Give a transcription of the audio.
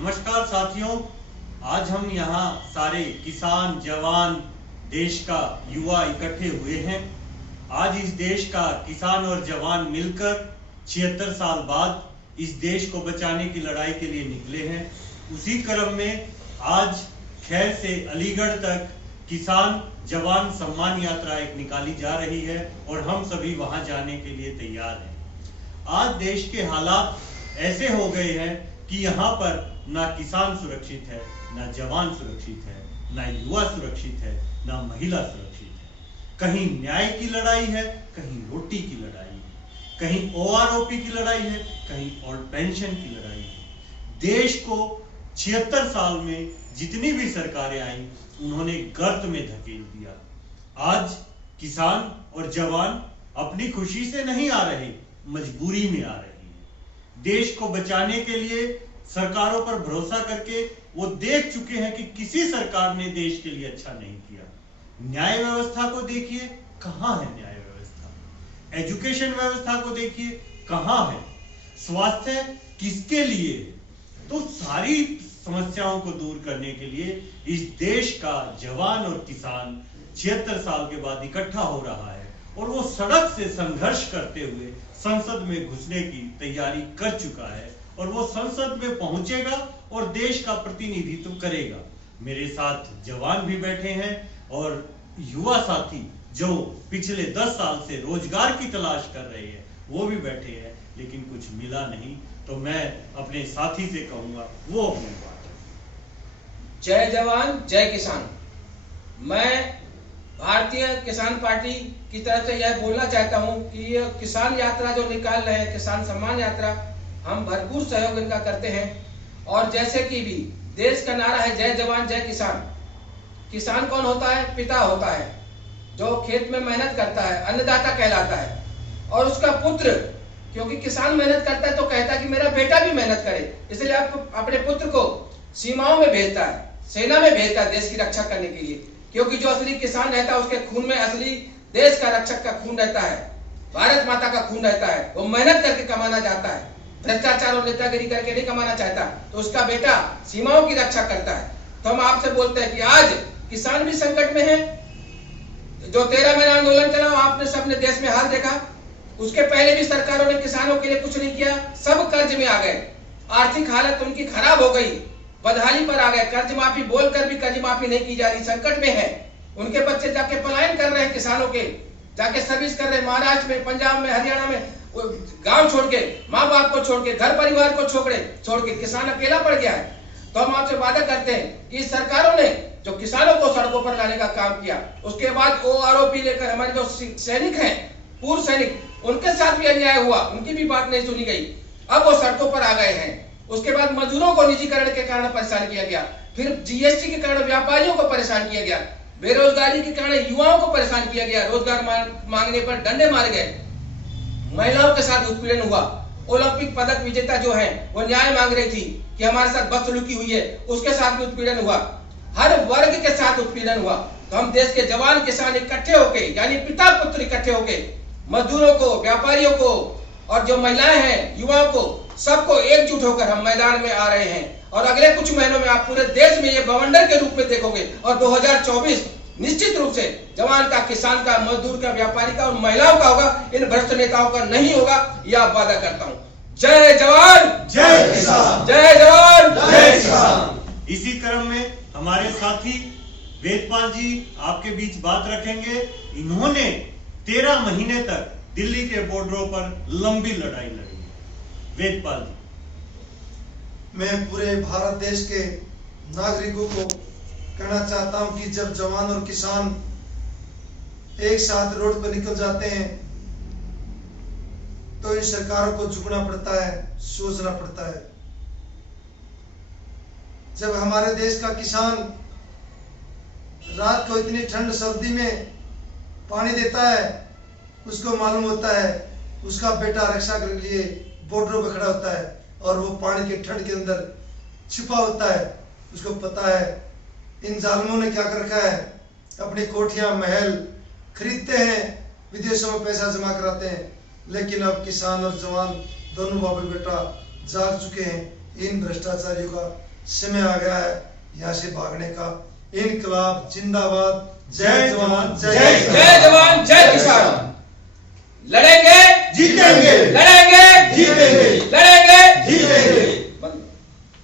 नमस्कार साथियों, आज हम यहाँ सारे किसान जवान देश का युवा इकट्ठे हुए हैं। आज इस देश का किसान और जवान मिलकर 76 साल बाद इस देश को बचाने की लड़ाई के लिए निकले हैं। उसी क्रम में आज खैर से अलीगढ़ तक किसान जवान सम्मान यात्रा एक निकाली जा रही है और हम सभी वहां जाने के लिए तैयार हैं। आज देश के हालात ऐसे हो गए हैं कि यहाँ पर ना किसान सुरक्षित है, ना जवान सुरक्षित है, ना युवा सुरक्षित है, ना महिला सुरक्षित है। कहीं न्याय की लड़ाई है, कहीं रोटी की लड़ाई है, कहीं ओआरओपी की लड़ाई है, कहीं और पेंशन की लड़ाई है। देश को 76 साल में जितनी भी सरकारें आई उन्होंने गर्त में धकेल दिया। आज किसान और जवान अपनी खुशी से नहीं आ रहे, मजबूरी में आ रहे हैं। देश को बचाने के लिए सरकारों पर भरोसा करके वो देख चुके हैं कि किसी सरकार ने देश के लिए अच्छा नहीं किया। न्याय व्यवस्था को देखिए, कहां है न्याय व्यवस्था। एजुकेशन व्यवस्था को देखिए, कहां है। स्वास्थ्य किसके लिए है। तो सारी समस्याओं को दूर करने के लिए इस देश का जवान और किसान 76 साल के बाद इकट्ठा हो रहा है और वो सड़क से संघर्ष करते हुए संसद में घुसने की तैयारी कर चुका है और वो संसद में पहुंचेगा और देश का प्रतिनिधित्व करेगा। मेरे साथ जवान भी बैठे हैं और युवा साथी जो पिछले 10 साल से रोजगार की तलाश कर रहे हैं वो भी बैठे हैं, लेकिन कुछ मिला नहीं। तो मैं अपने साथी से कहूंगा वो अपनी बात। जय जवान जय किसान। मैं भारतीय किसान पार्टी की तरफ से यह बोलना चाहता हूं कि ये किसान यात्रा जो निकाल रहे हैं, किसान सम्मान यात्रा, हम भरपूर सहयोग इनका करते हैं। और जैसे कि भी देश का नारा है जय जवान जय किसान। किसान कौन होता है? पिता होता है, जो खेत में मेहनत करता है, अन्नदाता कहलाता है। और उसका पुत्र, क्योंकि किसान मेहनत करता है तो कहता है कि मेरा बेटा भी मेहनत करे, इसलिए आप अपने पुत्र को सीमाओं में भेजता है, सेना में भेजता है देश की रक्षा करने के लिए। क्योंकि जो असली किसान रहता है उसके खून में असली देश का रक्षक का खून रहता है, भारत माता का खून रहता है। वो मेहनत करके कमाना चाहता है, भ्रष्टाचार और नेतागिरी करके नहीं कमाना चाहता। तो उसका बेटा सीमाओं की रक्षा करता है। तो हम आपसे बोलते हैं कि आज किसान भी संकट में है। जो 13 महीना आंदोलन चला आपने सबने देश में हाल देखा। उसके पहले भी सरकारों ने किसानों के लिए कुछ नहीं किया, सब कर्ज में आ गए। आर्थिक हालत उनकी खराब हो गई, बदहाली पर आ गए। कर्ज माफी बोलकर भी कर्ज माफी नहीं की जा रही, संकट में है। उनके बच्चे जाके पलायन कर रहे हैं, किसानों के जाके सर्विस कर रहे हैं महाराष्ट्र में, पंजाब में, हरियाणा में, गांव छोड़ के, माँ बाप को छोड़ के, घर परिवार को छोड़ के किसान अकेला पड़ गया है। तो हम आपसे वादा करते हैं कि सरकारों ने जो किसानों को सड़कों पर लाने का काम किया, उसके बाद ओआरओपी लेकर हमारे जो सैनिक हैं, पूर्व सैनिक, उनके साथ भी अन्याय हुआ, उनकी भी बात नहीं सुनी गई। अब वो सड़कों पर आ गए हैं। उसके बाद मजदूरों को निजीकरण के कारण परेशान किया गया, फिर जीएसटी के कारण व्यापारियों को परेशान किया गया, बेरोजगारी के कारण युवाओं को परेशान किया गया, रोजगार मांगने पर डंडे मारे गए, महिलाओं के साथ उत्पीड़न हुआ। ओलंपिक पदक विजेता जो है वो न्याय मांग रही थी कि हमारे साथ बदसलूकी हुई है, उसके साथ भी उत्पीड़न हुआ, हर वर्ग के साथ उत्पीड़न हुआ। तो हम देश के जवान किसान इकट्ठे होके, यानी पिता पुत्र इकट्ठे होके, मजदूरों को, व्यापारियों को और जो महिलाएं हैं, युवाओं को, सबको एकजुट होकर हम मैदान में आ रहे हैं। और अगले कुछ महीनों में आप पूरे देश में ये बवंडर के रूप में देखोगे। और 2024 निश्चित रूप से जवान का, किसान का, मजदूर का, व्यापारी का और महिलाओं का होगा, इन भ्रष्ट नेताओं का नहीं होगा, यह वादा करता हूं। जय जवान जय किसान, जय जवान जय किसान। इसी क्रम में हमारे साथी वेदपाल जी आपके बीच बात रखेंगे। इन्होंने 13 महीने तक दिल्ली के बॉर्डरों पर लंबी लड़ाई लड़ी है। वेदपाल जी। मैं पूरे भारत देश के नागरिकों को कहना चाहता हूं कि जब जवान और किसान एक साथ रोड पर निकल जाते हैं तो इन सरकारों को झुकना पड़ता है, सोचना पड़ता है। जब हमारे देश का किसान रात को इतनी ठंड सर्दी में पानी देता है, उसको मालूम होता है उसका बेटा रक्षा के लिए बॉर्डरों पर खड़ा होता है और वो पानी के ठंड के अंदर छिपा होता है। उसको पता है इन जालिमों ने क्या कर रखा है, अपनी कोठियां महल खरीदते हैं, विदेशों में पैसा जमा कराते हैं। लेकिन अब किसान और जवान दोनों बाप बेटा जाग चुके हैं इन भ्रष्टाचारियों का समय आ गया है यहाँ से भागने का। इनकलाब जिंदाबाद। जय जवान जय जय किसान। जवान